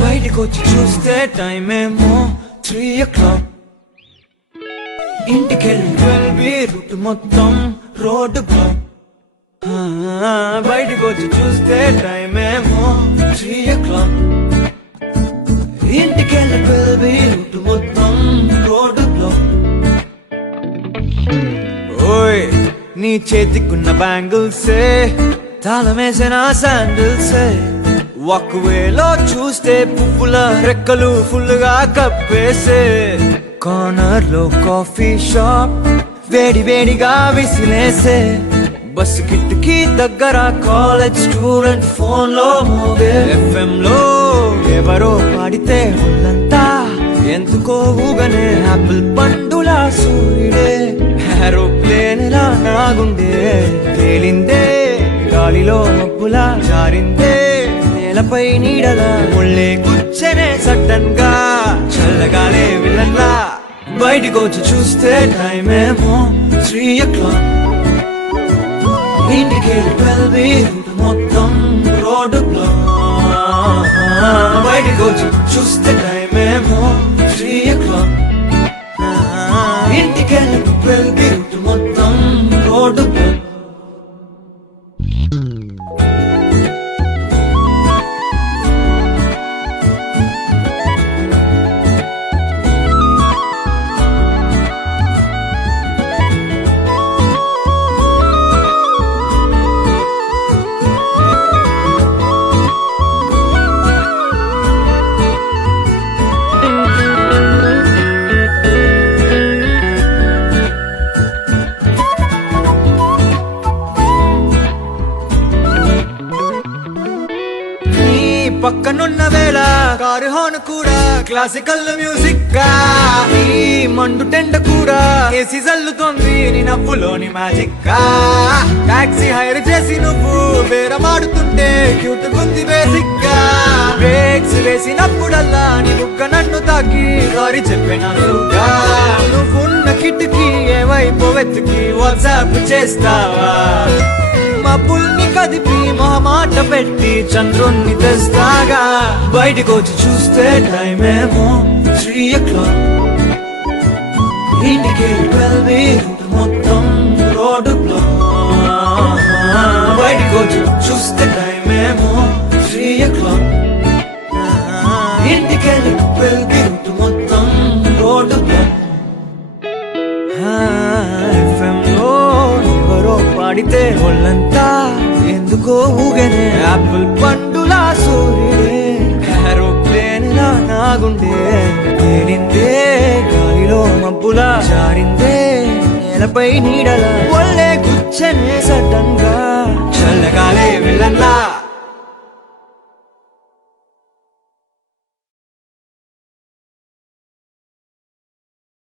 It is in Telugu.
బయటికొచ్చి చూస్తే టైం ఏమో 3 o'clock. ఇంటికెళ్ళి 12 రూట్ మొత్తం రోడ్డు బ్లాక్. బయటికొచ్చి చూస్తే టైం ఏమో 3 o'clock. ఇంటికెళ్ళి 12 రూట్ మొత్తం రోడ్డు బ్లాక్. ఓయ్ నీ చేతికున్న బ్యాంగిల్సే తాళమేసిన శాండిల్సే ఒకవేలో చూస్తే పువ్వుల రెక్కలు ఫుల్గా కప్పేసే కార్నర్ లో కాఫీ షాప్ వేడి వేడిగా విసిలేసే బస్ కిటికీ దగ్గర కాలేజ్ స్టూడెంట్ ఫోన్ లో మోగే FM లో ఎవరో పాడితే ఒళ్ళంతా ఎందుకో ఊగనే యాపిల్ పండులా సూర్యుడే ఏరోప్లేన్ లా నాగుండే తేలిందే గాలిలో మబ్బులా జారిందే నేలపై నీడలా ఒళ్ళే కూర్చనే సడన్ గా చల్లగాలే విలన్లా బయటికొచ్చి చూస్తే టైం ఏమో 3 o'clock. ఇంటికెళ్ళి 12 రూట్ మొత్తం రోడ్డు బ్లాక్. బయటికొచ్చి చూస్తే టైం ఏమో 3 o'clock. ఇంటికెళ్ళి 12 రూట్ మొత్తం రోడ్డు బ్లాక్. పక్కనున్న వేళ కారు హార్న్ కూడా క్లాసికల్ మ్యూజిక్ గా ఈ మండు టెండ కూడా ఏసీ జల్లుతోంది నీ నవ్వులోని మ్యాజిక్ గా టాక్సీ హైర్ చేసి నువ్వు బేరమాడుతుంటే క్యూట్ గుంది బేసిక్ గా బ్రేక్స్ వేసినప్పుడల్లా నీ బుక్క నన్ను తాకి సారీ చెప్పినందుగా నువ్వున్న కిటికీ ఏవైపు వెతికి వాట్సాప్ చేస్తావా మబ్బుల్ని కదిపి మొహమాట పెట్టి చంద్రుణ్ణి తెస్తాగా బయటికొచ్చి చూస్తే టైం ఏమో 3 o'clock. ఇంటికెళ్ళి 12 రూట్ మొత్తం రోడ్డు బ్లాక్. బయటికొచ్చి చూస్తే టైం ఏమో 3 o'clock. ఇంటికెళ్ళి 12 రూట్ మొత్తం రోడ్డు బ్లాక్. FM లో ఎవరో పాడితే ఒళ్ళంతా ఎందుకో ఊగనే యాపిల్ పండులా సూర్యుడే ఏరోప్లేన్ లా నాగుండే తేలిందే గాలిలో మబ్బులా జారిందే నేలపై నీడలా ఒళ్ళే గుచ్చనే సడన్